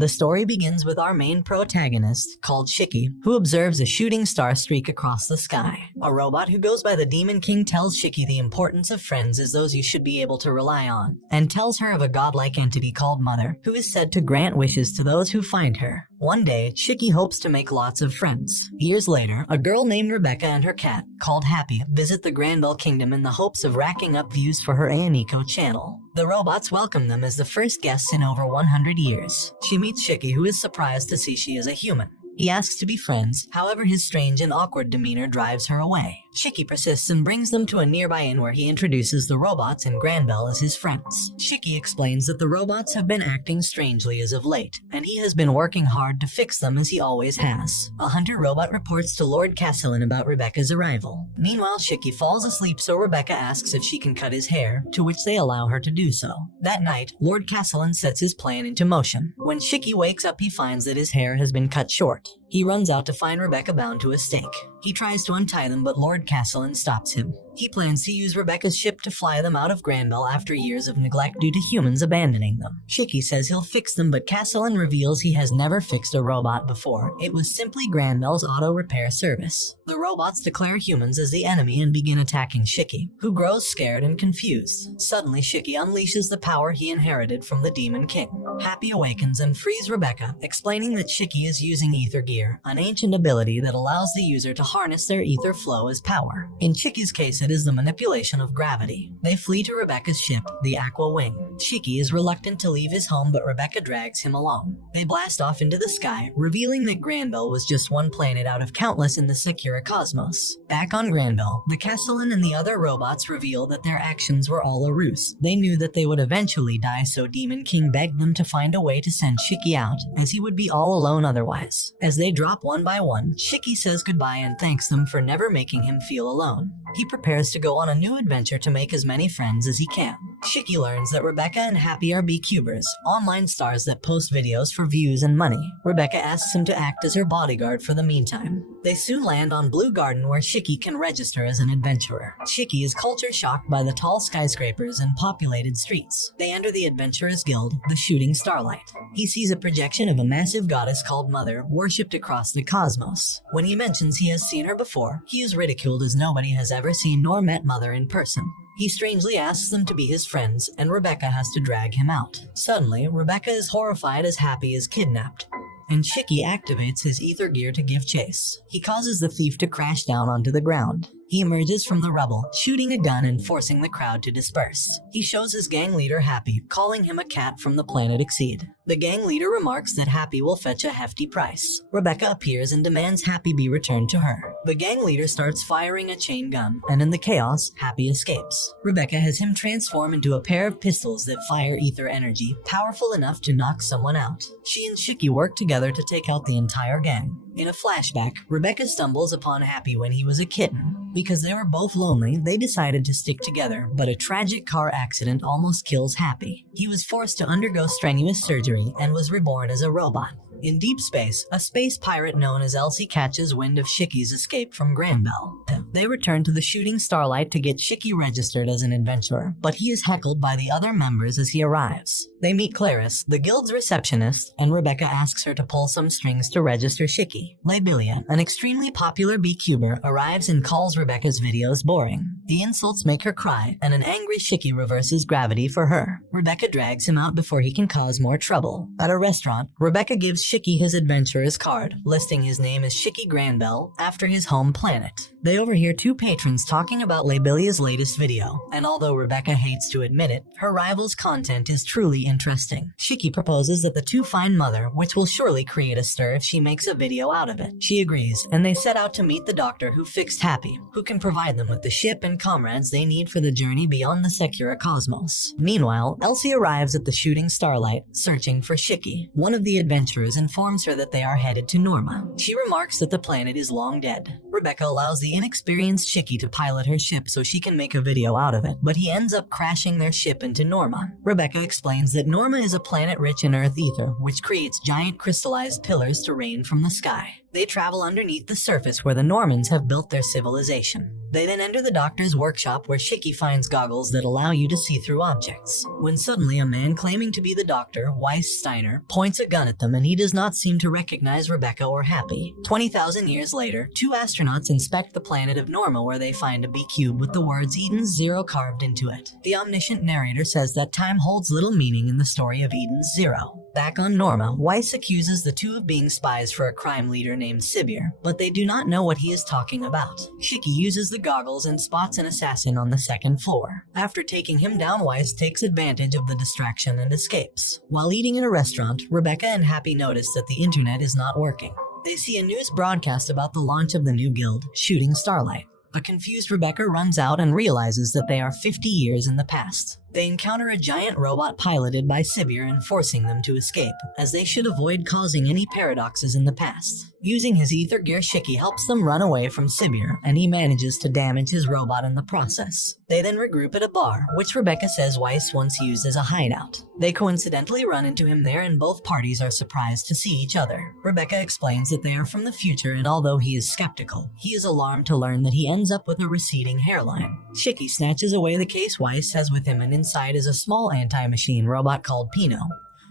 The story begins with our main protagonist, called Shiki, who observes a shooting star streak across the sky. A robot who goes by the Demon King tells Shiki the importance of friends as those you should be able to rely on, and tells her of a godlike entity called Mother, who is said to grant wishes to those who find her. One day, Shiki hopes to make lots of friends. Years later, a girl named Rebecca and her cat, called Happy, visit the Granbell Kingdom in the hopes of racking up views for her Aniko channel. The robots welcome them as the first guests in over 100 years. She meets Shiki, who is surprised to see she is a human. He asks to be friends, however his strange and awkward demeanor drives her away. Shiki persists and brings them to a nearby inn where he introduces the robots and Granbell as his friends. Shiki explains that the robots have been acting strangely as of late, and he has been working hard to fix them as he always has. A hunter robot reports to Lord Castellan about Rebecca's arrival. Meanwhile, Shiki falls asleep, so Rebecca asks if she can cut his hair, to which they allow her to do so. That night, Lord Castellan sets his plan into motion. When Shiki wakes up, he finds that his hair has been cut short. He runs out to find Rebecca bound to a stake. He tries to untie them, but Lord Castellan stops him. He plans to use Rebecca's ship to fly them out of Granbell after years of neglect due to humans abandoning them. Shiki says he'll fix them, but Castellan reveals he has never fixed a robot before. It was simply Granbell's auto repair service. The robots declare humans as the enemy and begin attacking Shiki, who grows scared and confused. Suddenly, Shiki unleashes the power he inherited from the Demon King. Happy awakens and frees Rebecca, explaining that Shiki is using ether gear, an ancient ability that allows the user to harness their ether flow as power. In Shiki's case, it is the manipulation of gravity. They flee to Rebecca's ship, the Aqua Wing. Shiki is reluctant to leave his home, but Rebecca drags him along. They blast off into the sky, revealing that Granbell was just one planet out of countless in the Secura cosmos. Back on Granbell, the Castellan and the other robots reveal that their actions were all a ruse. They knew that they would eventually die, so Demon King begged them to find a way to send Shiki out, as he would be all alone otherwise. As they drop one by one, Shiki says goodbye and thanks them for never making him feel alone. He prepares to go on a new adventure to make as many friends as he can. Shiki learns that Rebecca and Happy are B-Cubers, online stars that post videos for views and money. Rebecca asks him to act as her bodyguard for the meantime. They soon land on Blue Garden, where Shiki can register as an adventurer. Shiki is culture shocked by the tall skyscrapers and populated streets. They enter the Adventurers Guild, the Shooting Starlight. He sees a projection of a massive goddess called Mother, worshipped across the cosmos. When he mentions he has seen her before, he is ridiculed as nobody has ever seen nor met Mother in person. He strangely asks them to be his friends, and Rebecca has to drag him out. Suddenly, Rebecca is horrified as Happy is kidnapped, and Shiki activates his ether gear to give chase. He causes the thief to crash down onto the ground. He emerges from the rubble, shooting a gun and forcing the crowd to disperse. He shows his gang leader Happy, calling him a cat from the planet Exceed. The gang leader remarks that Happy will fetch a hefty price. Rebecca appears and demands Happy be returned to her. The gang leader starts firing a chain gun, and in the chaos, Happy escapes. Rebecca has him transform into a pair of pistols that fire ether energy, powerful enough to knock someone out. She and Shiki work together to take out the entire gang. In a flashback, Rebecca stumbles upon Happy when he was a kitten. Because they were both lonely, they decided to stick together, but a tragic car accident almost kills Happy. He was forced to undergo strenuous surgery and was reborn as a robot. In deep space, a space pirate known as Elsie catches wind of Shiki's escape from Granbell. They return to the Shooting Starlight to get Shiki registered as an adventurer, but he is heckled by the other members as he arrives. They meet Clarice, the guild's receptionist, and Rebecca asks her to pull some strings to register Shiki. Labilia, an extremely popular B-Cuber, arrives and calls Rebecca's videos boring. The insults make her cry, and an angry Shiki reverses gravity for her. Rebecca drags him out before he can cause more trouble. At a restaurant, Rebecca gives Shiki his adventurer's card, listing his name as Shiki Granbell after his home planet. They overhear two patrons talking about Labilia's latest video, and although Rebecca hates to admit it, her rival's content is truly interesting. Shiki proposes that the two find Mother, which will surely create a stir if she makes a video out of it. She agrees, and they set out to meet the doctor who fixed Happy, who can provide them with the ship and comrades they need for the journey beyond the Secura cosmos. Meanwhile, Elsie arrives at the Shooting Starlight, searching for Shiki. One of the adventurers informs her that they are headed to Norma. She remarks that the planet is long dead. Rebecca allows the inexperienced Shiki to pilot her ship so she can make a video out of it, but he ends up crashing their ship into Norma. Rebecca explains that Norma is a planet rich in earth ether, which creates giant crystallized pillars to rain from the sky. They travel underneath the surface where the Normans have built their civilization. They then enter the doctor's workshop where Shiki finds goggles that allow you to see through objects. When suddenly a man claiming to be the doctor, Weiss Steiner, points a gun at them and he does not seem to recognize Rebecca or Happy. 20,000 years later, two astronauts inspect the planet of Norma where they find a B-cube with the words Eden's Zero carved into it. The omniscient narrator says that time holds little meaning in the story of Eden's Zero. Back on Norma, Weiss accuses the two of being spies for a crime leader named Sibir, but they do not know what he is talking about. Shiki uses the goggles and spots an assassin on the second floor. After taking him down, Weiss takes advantage of the distraction and escapes. While eating in a restaurant, Rebecca and Happy notice that the internet is not working. They see a news broadcast about the launch of the new guild, Shooting Starlight. A confused Rebecca runs out and realizes that they are 50 years in the past. They encounter a giant robot piloted by Sibir and forcing them to escape, as they should avoid causing any paradoxes in the past. Using his ether gear, Shiki helps them run away from Sibir, and he manages to damage his robot in the process. They then regroup at a bar, which Rebecca says Weiss once used as a hideout. They coincidentally run into him there and both parties are surprised to see each other. Rebecca explains that they are from the future, and although he is skeptical, he is alarmed to learn that he ends up with a receding hairline. Shiki snatches away the case Weiss has with him, and inside is a small anti-machine robot called Pino,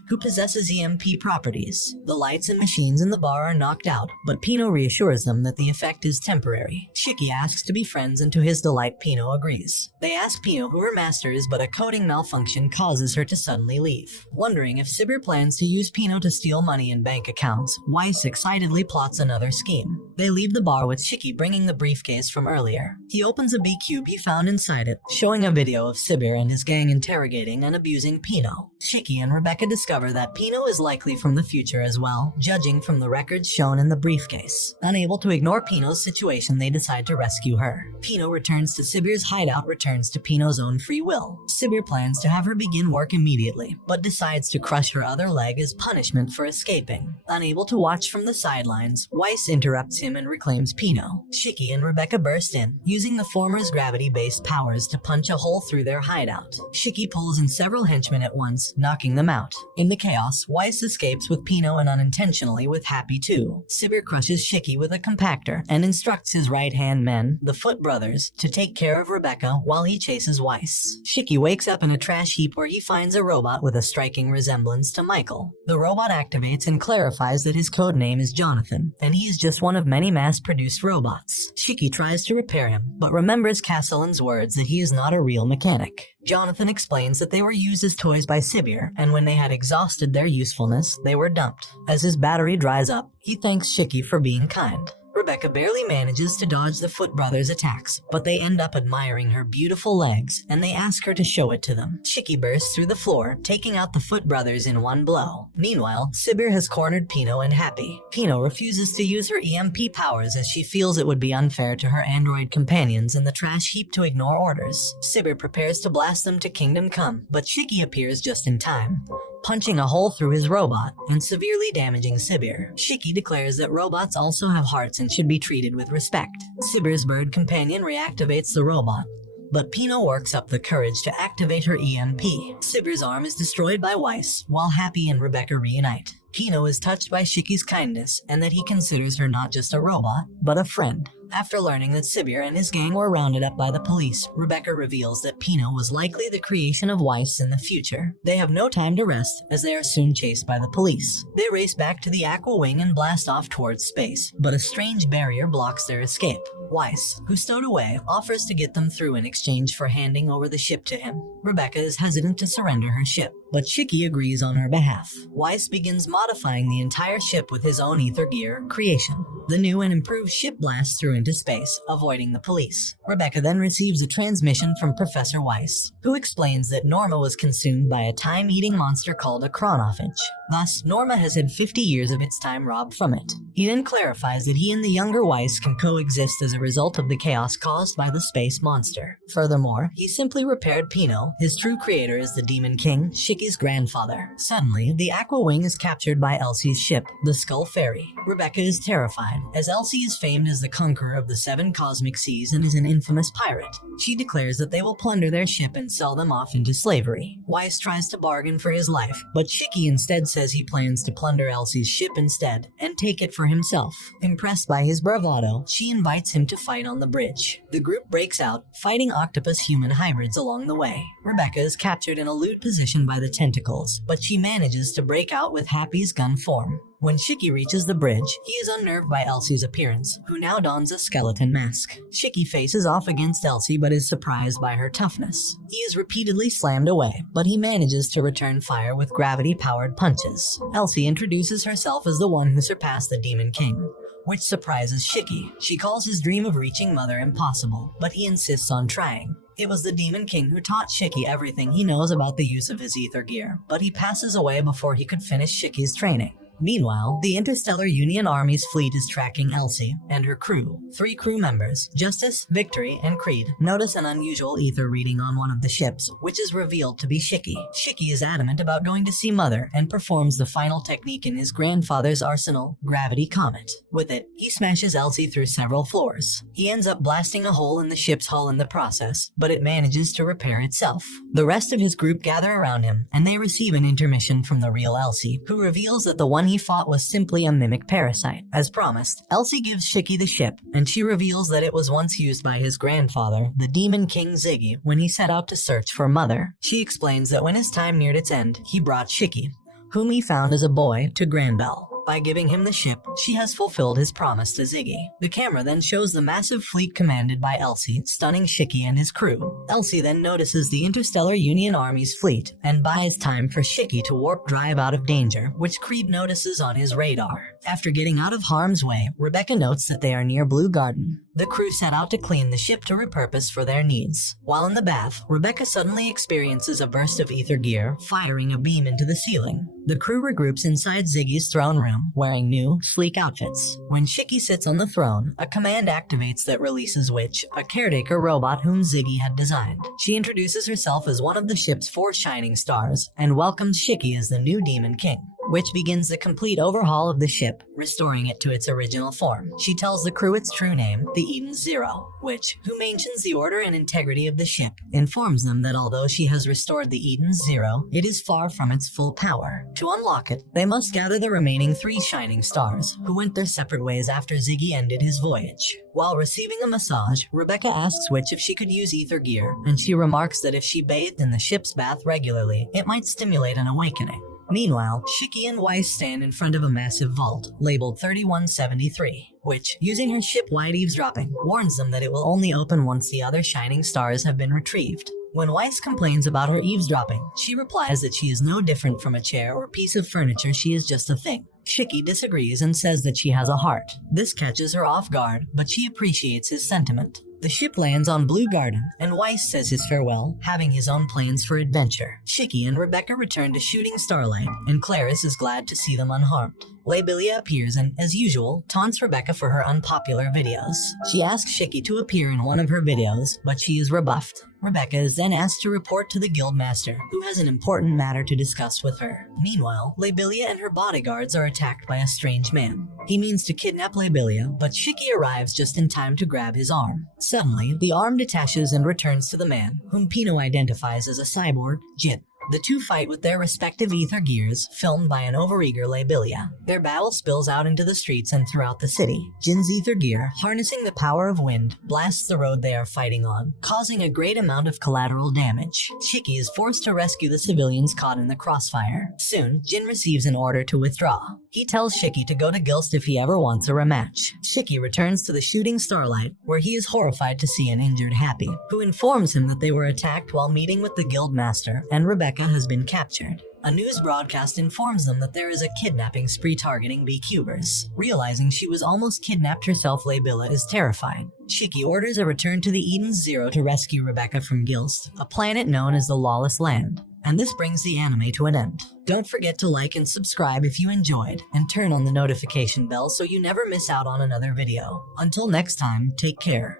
who possesses EMP properties. The lights and machines in the bar are knocked out, but Pino reassures them that the effect is temporary. Shiki asks to be friends, and to his delight, Pino agrees. They ask Pino who her master is, but a coding malfunction causes her to suddenly leave. Wondering if Sibir plans to use Pino to steal money in bank accounts, Weiss excitedly plots another scheme. They leave the bar with Shiki bringing the briefcase from earlier. He opens a B-cube he found inside it, showing a video of Sibir and his gang interrogating and abusing Pino. Shiki and Rebecca discover that Pino is likely from the future as well, judging from the records shown in the briefcase. Unable to ignore Pino's situation, they decide to rescue her. Pino returns to Sibir's hideout, returns to Pino's own free will. Sibir plans to have her begin work immediately, but decides to crush her other leg as punishment for escaping. Unable to watch from the sidelines, Weiss interrupts him and reclaims Pino. Shiki and Rebecca burst in, using the former's gravity-based powers to punch a hole through their hideout. Shiki pulls in several henchmen at once, knocking them out. In the chaos, Weiss escapes with Pino and unintentionally with Happy too. Sibir crushes Shiki with a compactor and instructs his right-hand men, the Foot Brothers, to take care of Rebecca while he chases Weiss. Shiki wakes up in a trash heap where he finds a robot with a striking resemblance to Michael. The robot activates and clarifies that his code name is Jonathan, and he is just one of many mass-produced robots. Shiki tries to repair him, but remembers Castellan's words that he is not a real mechanic. Jonathan explains that they were used as toys by Sibir, and when they had exhausted their usefulness, they were dumped. As his battery dries up, he thanks Shiki for being kind. Rebecca barely manages to dodge the Foot Brothers' attacks, but they end up admiring her beautiful legs, and they ask her to show it to them. Shiki bursts through the floor, taking out the Foot Brothers in one blow. Meanwhile, Sibir has cornered Pino and Happy. Pino refuses to use her EMP powers as she feels it would be unfair to her android companions in the trash heap to ignore orders. Sibir prepares to blast them to Kingdom Come, but Shiki appears just in time, punching a hole through his robot and severely damaging Sibir. Shiki declares that robots also have hearts and should be treated with respect. Sibir's bird companion reactivates the robot, but Pino works up the courage to activate her EMP. Sibir's arm is destroyed by Weiss, while Happy and Rebecca reunite. Pino is touched by Shiki's kindness and that he considers her not just a robot, but a friend. After learning that Sibir and his gang were rounded up by the police, Rebecca reveals that Pino was likely the creation of Weiss in the future. They have no time to rest, as they are soon chased by the police. They race back to the Aqua Wing and blast off towards space, but a strange barrier blocks their escape. Weiss, who stowed away, offers to get them through in exchange for handing over the ship to him. Rebecca is hesitant to surrender her ship, but Shiki agrees on her behalf. Weiss begins modifying the entire ship with his own ether gear creation. The new and improved ship blasts through into space, avoiding the police. Rebecca then receives a transmission from Professor Weiss, who explains that Norma was consumed by a time-eating monster called a chronophage. Thus, Norma has had 50 years of its time robbed from it. He then clarifies that he and the younger Weiss can coexist as a result of the chaos caused by the space monster. Furthermore, he simply repaired Pino. His true creator is the Demon King, Shiki's grandfather. Suddenly, the Aqua Wing is captured by Elsie's ship, the Skull Ferry. Rebecca is terrified, as Elsie is famed as the conqueror of the 7 cosmic seas and is an infamous pirate. She declares that they will plunder their ship and sell them off into slavery. Weiss tries to bargain for his life, but Shiki instead says says he plans to plunder Elsie's ship instead and take it for himself. Impressed by his bravado, she invites him to fight on the bridge. The group breaks out, fighting octopus-human hybrids along the way. Rebecca is captured in a loot position by the tentacles, but she manages to break out with Happy's gun form. When Shiki reaches the bridge, he is unnerved by Elsie's appearance, who now dons a skeleton mask. Shiki faces off against Elsie but is surprised by her toughness. He is repeatedly slammed away, but he manages to return fire with gravity-powered punches. Elsie introduces herself as the one who surpassed the Demon King, which surprises Shiki. She calls his dream of reaching Mother impossible, but he insists on trying. It was the Demon King who taught Shiki everything he knows about the use of his ether gear, but he passes away before he could finish Shiki's training. Meanwhile, the Interstellar Union Army's fleet is tracking Elsie and her crew. 3 crew members, Justice, Victory, and Creed, notice an unusual ether reading on one of the ships, which is revealed to be Shiki. Shiki is adamant about going to see Mother and performs the final technique in his grandfather's arsenal, Gravity Comet. With it, he smashes Elsie through several floors. He ends up blasting a hole in the ship's hull in the process, but it manages to repair itself. The rest of his group gather around him, and they receive an intermission from the real Elsie, who reveals that the one he fought was simply a mimic parasite. As promised, Elsie gives Shiki the ship, and she reveals that it was once used by his grandfather, the Demon King Ziggy, when he set out to search for Mother. She explains that when his time neared its end, he brought Shiki, whom he found as a boy, to Granbell. By giving him the ship, she has fulfilled his promise to Ziggy. The camera then shows the massive fleet commanded by Elsie, stunning Shiki and his crew. Elsie then notices the Interstellar Union Army's fleet, and buys time for Shiki to warp drive out of danger, which Creed notices on his radar. After getting out of harm's way, Rebecca notes that they are near Blue Garden. The crew set out to clean the ship to repurpose for their needs. While in the bath, Rebecca suddenly experiences a burst of ether gear, firing a beam into the ceiling. The crew regroups inside Ziggy's throne room, wearing new, sleek outfits. When Shiki sits on the throne, a command activates that releases Witch, a caretaker robot whom Ziggy had designed. She introduces herself as one of the ship's 4 shining stars, and welcomes Shiki as the new Demon King. Witch begins the complete overhaul of the ship, restoring it to its original form. She tells the crew its true name, the Eden Zero. Witch, who maintains the order and integrity of the ship, informs them that although she has restored the Eden Zero, it is far from its full power. To unlock it, they must gather the remaining 3 shining stars, who went their separate ways after Ziggy ended his voyage. While receiving a massage, Rebecca asks Witch if she could use ether gear, and she remarks that if she bathed in the ship's bath regularly, it might stimulate an awakening. Meanwhile, Shiki and Weiss stand in front of a massive vault, labeled 3173, which, using her ship-wide eavesdropping, warns them that it will only open once the other shining stars have been retrieved. When Weiss complains about her eavesdropping, she replies that she is no different from a chair or piece of furniture, she is just a thing. Shiki disagrees and says that she has a heart. This catches her off guard, but she appreciates his sentiment. The ship lands on Blue Garden, and Weiss says his farewell, having his own plans for adventure. Shiki and Rebecca return to Shooting Starlight, and Clarice is glad to see them unharmed. Labilia appears and, as usual, taunts Rebecca for her unpopular videos. She asks Shiki to appear in one of her videos, but she is rebuffed. Rebecca is then asked to report to the Guildmaster, who has an important matter to discuss with her. Meanwhile, Labilia and her bodyguards are attacked by a strange man. He means to kidnap Labilia, but Shiki arrives just in time to grab his arm. Suddenly, the arm detaches and returns to the man, whom Pino identifies as a cyborg, Jin. The two fight with their respective ether gears, filmed by an overeager Labilia. Their battle spills out into the streets and throughout the city. Jin's ether gear, harnessing the power of wind, blasts the road they are fighting on, causing a great amount of collateral damage. Shiki is forced to rescue the civilians caught in the crossfire. Soon, Jin receives an order to withdraw. He tells Shiki to go to Gilst if he ever wants a rematch. Shiki returns to the Shooting Starlight, where he is horrified to see an injured Happy, who informs him that they were attacked while meeting with the Guildmaster, and Rebecca has been captured. A news broadcast informs them that there is a kidnapping spree targeting B-Cubers. Realizing she was almost kidnapped herself, Labilia is terrified. Shiki orders a return to the Eden Zero to rescue Rebecca from Gilst, a planet known as the Lawless Land. And this brings the anime to an end. Don't forget to like and subscribe if you enjoyed, and turn on the notification bell so you never miss out on another video. Until next time, take care.